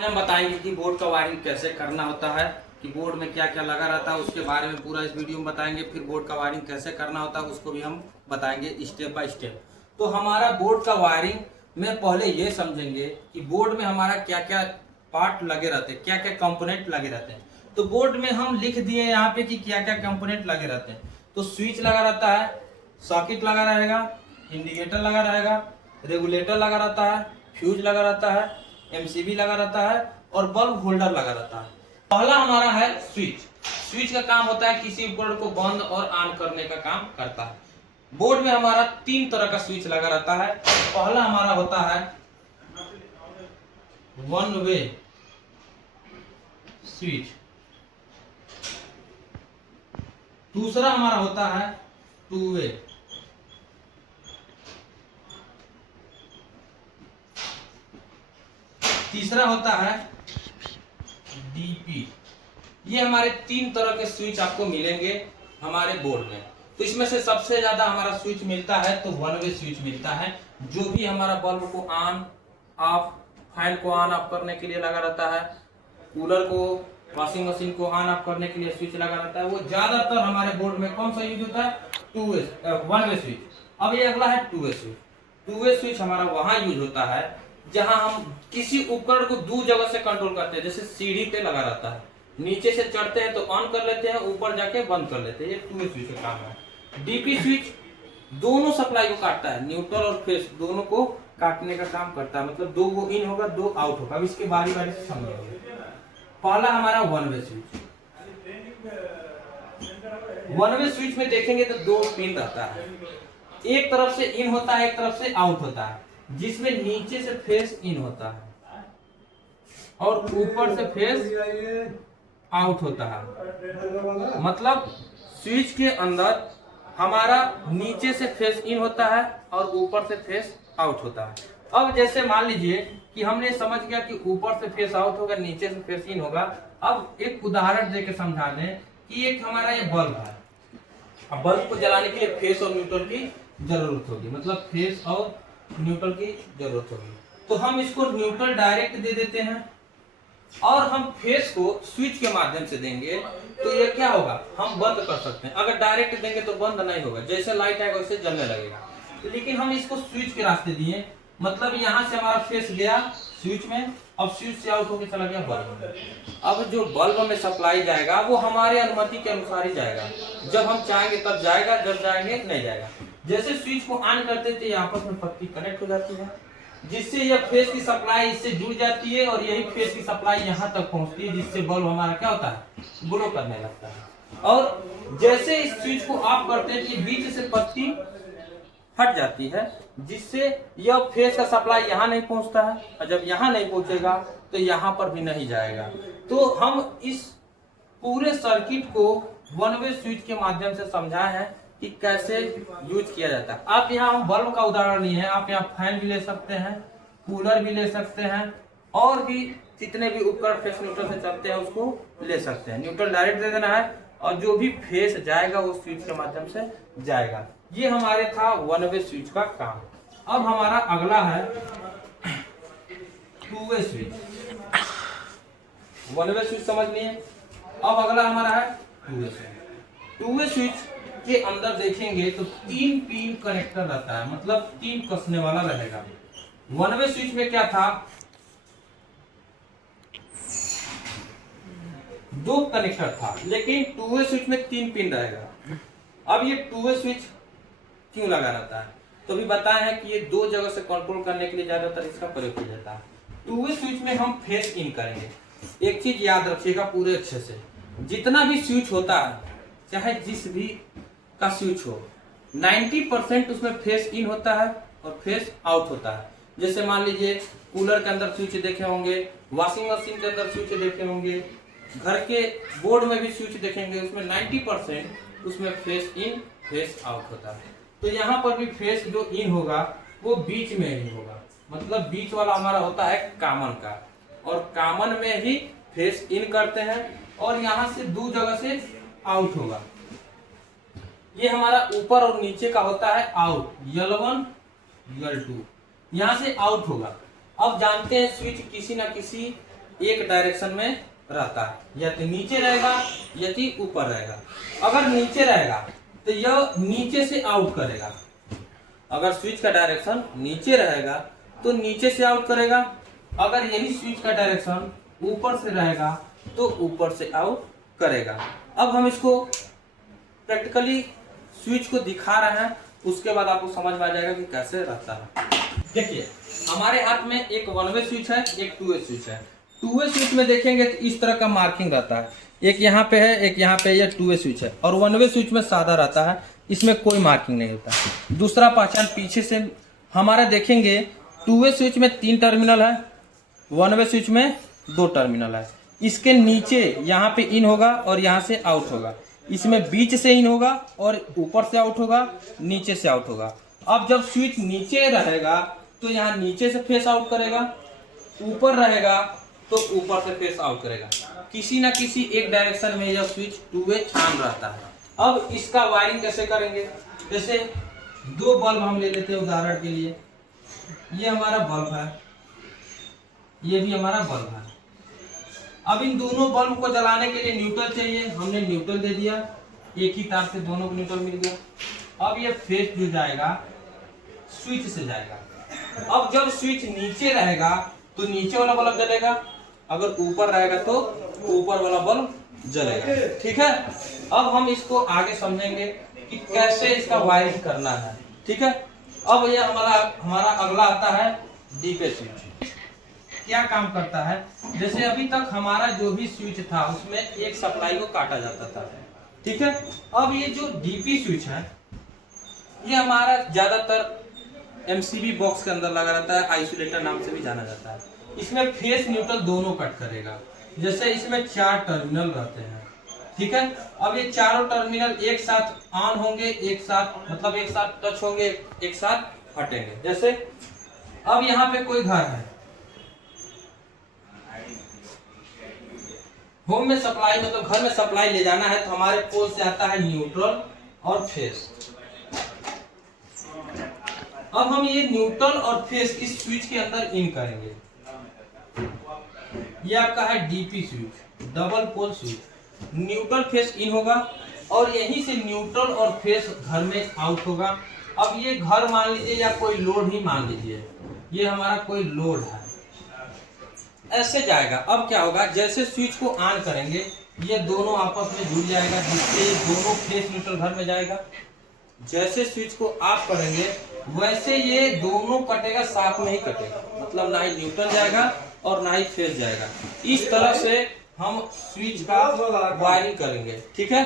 हम बताएंगे कि बोर्ड का वायरिंग कैसे करना होता है, कि बोर्ड में क्या क्या लगा रहता है उसके बारे में पूरा इस वीडियो में बताएंगे। फिर बोर्ड का वायरिंग कैसे करना होता है उसको भी हम बताएंगे स्टेप बाय स्टेप। तो हमारा बोर्ड का वायरिंग में पहले ये समझेंगे कि बोर्ड में हमारा क्या क्या पार्ट लगे रहते हैं, क्या क्या कंपोनेंट लगे रहते हैं। तो बोर्ड में हम लिख दिए यहाँ पे कि क्या क्या कंपोनेंट लगे रहते हैं। तो स्विच लगा रहता है, सॉकेट लगा रहेगा, इंडिकेटर लगा रहेगा, रेगुलेटर लगा रहता है, फ्यूज लगा रहता है, एमसीबी लगा रहता है और बल्ब होल्डर लगा रहता है। पहला हमारा है स्विच। स्विच का काम होता है किसी उपकरण को बंद और ऑन करने का काम करता है। बोर्ड में हमारा 3 तरह का स्विच लगा रहता है। पहला हमारा होता है 1 वे स्विच, दूसरा हमारा होता है 2 वे, तीसरा होता है डीपी। ये हमारे 3 तरह के स्विच आपको मिलेंगे हमारे बोर्ड में। तो इसमें से सबसे ज्यादा हमारा स्विच मिलता है तो 1 वे स्विच मिलता है, जो भी हमारा बल्ब को ऑन ऑफ, फैन को ऑन ऑफ करने के लिए लगा रहता है, कूलर को, वॉशिंग मशीन को ऑन ऑफ करने के लिए स्विच लगा रहता है। वो ज्यादातर हमारे बोर्ड में कौन सा यूज होता है? 1 वे स्विच। अब ये अगला है 2 वे स्विच। 2 वे स्विच हमारा वहां यूज होता है जहां हम किसी उपकरण को 2 जगह से कंट्रोल करते हैं। जैसे सीढ़ी पे लगा रहता है, नीचे से चढ़ते हैं तो ऑन कर लेते हैं, ऊपर जाके बंद कर लेते हैं। ये 2 वे स्विच का काम है। डीपी स्विच दोनों सप्लाई को काटता है, न्यूट्रल और फेस दोनों को काटने का काम करता है। मतलब 2 वो इन होगा, 2 आउट होगा। अब इसके बारी बारी से समझेंगे। पहला हमारा 1 वे स्विच। 1 वे स्विच में देखेंगे तो 2 पिन रहता है, एक तरफ से इन होता है, एक तरफ से आउट होता है, जिसमें नीचे से फेस इन होता है और ऊपर से फेस आउट होता है। मतलब स्विच के अंदर हमारा नीचे से फेस इन होता है और ऊपर से फेस आउट होता है। अब जैसे मान लीजिए कि हमने समझ गया कि ऊपर से फेस आउट होगा, नीचे से फेस इन होगा। अब एक उदाहरण देके समझा दें कि एक हमारा ये बल्ब है। अब बल्ब को जलाने के लिए फेस और न्यूट्रल की जरूरत होगी, मतलब फेस और न्यूट्रल की जरूरत होगी। तो हम इसको न्यूट्रल डायरेक्ट दे देते हैं और हम फेस को स्विच के माध्यम से देंगे तो ये क्या होगा, हम बंद कर सकते हैं। अगर डायरेक्ट देंगे तो बंद नहीं होगा, जैसे लाइट आएगा वैसे जलने लगेगा। लेकिन हम इसको स्विच के रास्ते दिए, मतलब यहाँ से हमारा फेस गया स्विच में, अब स्विच से आउट होकर चला गया बल्ब में। अब जो बल्ब में सप्लाई जाएगा वो हमारे अनुमति के अनुसार ही जाएगा। जब हम चाहेंगे तब जाएगा, जब जाएंगे नहीं जाएगा। जैसे स्विच को ऑन करते थे आपस में पट्टी कनेक्ट हो जाती है, जिससे यह फेस की सप्लाई इससे जुड़ जाती है और यही फेस की सप्लाई यहाँ तक पहुँचती है, जिससे बल्ब हमारा क्या होता है, ग्लो करने लगता है। और जैसे इस स्विच को ऑफ करते हैं कि बीच से पट्टी हट जाती है, जिससे यह फेस का सप्लाई यहाँ नहीं पहुँचता है, और जब यहाँ नहीं पहुँचेगा तो यहाँ पर भी नहीं जाएगा। तो हम इस पूरे सर्किट को 1 वे स्विच के माध्यम से समझाए हैं कि कैसे यूज किया जाता है। आप यहाँ हम बल्ब का उदाहरण नहीं है, आप यहाँ फैन भी ले सकते हैं, कूलर भी ले सकते हैं, और भी जितने भी उपकरण फेस न्यूट्रल से चलते हैं उसको ले सकते हैं। न्यूट्रल डायरेक्ट दे देना है और जो भी फेस जाएगा वो स्विच के माध्यम से जाएगा। ये हमारे था 1 वे स्विच का काम। अब हमारा अगला है 2 वे स्विच। 1 वे स्विच समझ लिए, अब अगला हमारा है 2 वे स्विच। 2 वे स्विच के अंदर देखेंगे तो 3 पिन कनेक्टर रहता है, मतलब 3 कसने वाला रहेगा। 1 वे स्विच में क्या था, 2 कनेक्टर था, लेकिन 2 वे स्विच में 3 पिन रहेगा। अब ये 2 वे स्विच क्यों लगा रहता है, तो भी बताया है कि ये 2 जगह से कंट्रोल करने के लिए ज्यादातर इसका प्रयोग किया जाता है। 2 वे स्विच में हम फेस इन करेंगे। एक चीज याद रखिएगा पूरे अच्छे से, जितना भी स्विच होता है, चाहे जिस भी का स्विच हो, 90% उसमें फेस इन होता है और फेस आउट होता है। जैसे मान लीजिए कूलर के अंदर स्विच देखे होंगे, वॉशिंग मशीन के अंदर स्विच देखे होंगे, घर के बोर्ड में भी स्विच देखेंगे, उसमें 90% उसमें फेस इन फेस आउट होता है। तो यहाँ पर भी फेस जो इन होगा वो बीच में ही होगा, मतलब बीच वाला हमारा होता है कॉमन का, और कॉमन में ही फेस इन करते हैं और यहाँ से 2 जगह से आउट होगा। ये हमारा ऊपर और नीचे का होता है आउट, L1 L2, यहाँ से आउट होगा। अब जानते हैं स्विच किसी ना किसी एक डायरेक्शन में रहता है, या तो नीचे रहेगा या तो ऊपर रहेगा। अगर नीचे रहेगा तो यह नीचे से आउट करेगा। अगर स्विच का डायरेक्शन नीचे रहेगा तो नीचे से आउट करेगा। अगर यही स्विच का डायरेक्शन ऊपर से रहेगा तो ऊपर से आउट करेगा। अब हम इसको प्रैक्टिकली स्विच को दिखा रहे हैं, उसके बाद आपको समझ में आ जाएगा कि कैसे रहता है। देखिए हमारे हाथ में एक 1 वे स्विच है, एक 2 वे स्विच है। 2 वे स्विच में देखेंगे तो इस तरह का मार्किंग रहता है, एक यहाँ पे है, एक यहाँ पे, यह 2 वे स्विच है। और 1 वे स्विच में सादा रहता है, इसमें कोई मार्किंग नहीं होता। दूसरा पहचान पीछे से हमारा देखेंगे, 2 वे स्विच में 3 टर्मिनल है, 1 वे स्विच में 2 टर्मिनल है। इसके नीचे यहाँ पे इन होगा और यहाँ से आउट होगा। इसमें बीच से इन होगा और ऊपर से आउट होगा, नीचे से आउट होगा। अब जब स्विच नीचे रहेगा तो यहाँ नीचे से फेस आउट करेगा, ऊपर रहेगा तो ऊपर से फेस आउट करेगा। किसी ना किसी एक डायरेक्शन में यह स्विच 2 वे ऑन रहता है। अब इसका वायरिंग कैसे करेंगे? जैसे 2 बल्ब हम ले लेते हैं उदाहरण के लिए। ये हमारा बल्ब है, ये भी हमारा बल्ब है। अब इन दोनों बल्ब को जलाने के लिए न्यूट्रल चाहिए, हमने न्यूट्रल दे दिया, एक ही तार से दोनों को न्यूट्रल मिल गया। अब ये फेस जो जाएगा स्विच से जाएगा। अब जब स्विच नीचे रहेगा तो नीचे वाला बल्ब जलेगा, अगर ऊपर रहेगा तो ऊपर वाला बल्ब जलेगा। ठीक है, अब हम इसको आगे समझेंगे कि कैसे इसका वायरिंग करना है। ठीक है, अब ये हमारा अगला आता है डीपे स्विच। क्या काम करता है? जैसे अभी तक हमारा जो भी स्विच था उसमें एक सप्लाई को काटा जाता था। ठीक है, अब ये जो डीपी स्विच है ये हमारा ज्यादातर एमसीबी बॉक्स के अंदर लगा रहता है, आइसोलेटर नाम से भी जाना जाता है। इसमें फेस न्यूट्रल दोनों कट करेगा। जैसे इसमें 4 टर्मिनल रहते हैं। ठीक है, अब ये चारों टर्मिनल एक साथ ऑन होंगे, एक साथ मतलब एक साथ टच होंगे, एक साथ हटेंगे। जैसे अब यहाँ पे कोई घर है, होम में सप्लाई मतलब घर में सप्लाई ले जाना है तो हमारे पोल से आता है न्यूट्रल और फेस। अब हम ये न्यूट्रल और फेस इस स्विच के अंदर इन करेंगे। ये आपका है DP switch, double pole switch. Neutral phase in होगा और यहीं से न्यूट्रल और फेस घर में आउट होगा। अब ये घर मान लीजिए या कोई लोड ही मान लीजिए, ये हमारा कोई लोड है, ऐसे जाएगा। अब क्या होगा, जैसे स्विच को ऑन करेंगे ये दोनों आपस में जुड़ जाएगा, जिससे ये दोनों फेस न्यूट्रल घर में जाएगा। जैसे स्विच को ऑफ करेंगे वैसे ये दोनों कटेगा, साथ में ही कटेगा, मतलब ना ही न्यूट्रल जाएगा और ना ही फेस जाएगा। इस तरह से हम स्विच का वायरिंग करेंगे। ठीक है।